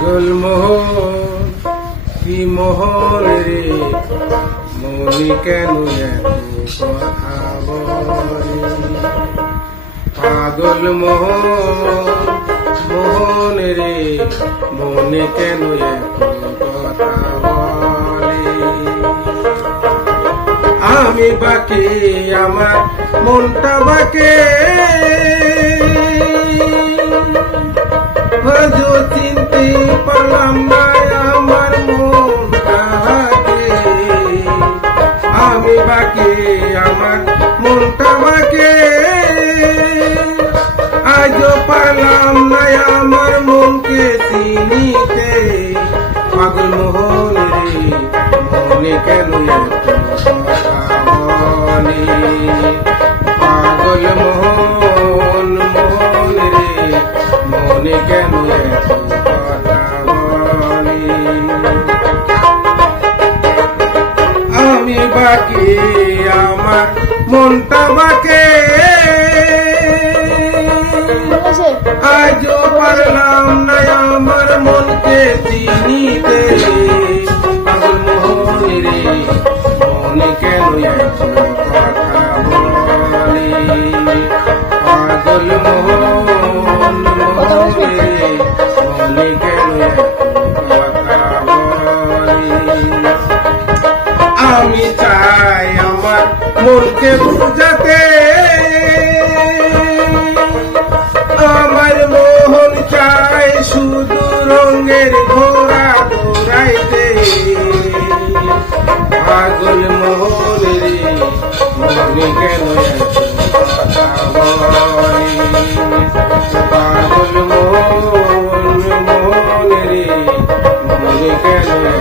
পাগল মোহন কি মোহন রে মনি কেন এত কথা বলে পাগল মোহন মোহন রে মনি কেন এত কথা বলে আমি বাকি আমার মনটা বাকে হজো চিনতে পারলাম না আমার মনটাকে আমি বাকি আমার মনটা বাকে আজও পারলাম না আমার মনকে চিনিতে পাগল মোহন রে মনে কেন এত কথা বলে পাগল মোহন মোহন রে মনে কেন এত কথা বলে আমি বাকি আমার মনটা বাকে আজও পারলাম না আমার মনকে চিনিতে পাগল মোহন রে মনে কেন এত কথা বলে পাগল মোহন মোহন রে মনে কেন এত কথা বলে আমি চাই আমার মনকে বুঝাতে আমার মোহন চাই শুধু রঙের ঘোড়া দৌড়াইতে পাগল মোহন রে মনে কেন এত কথা বলে পাগল মোহন মোহন রে মনে কেন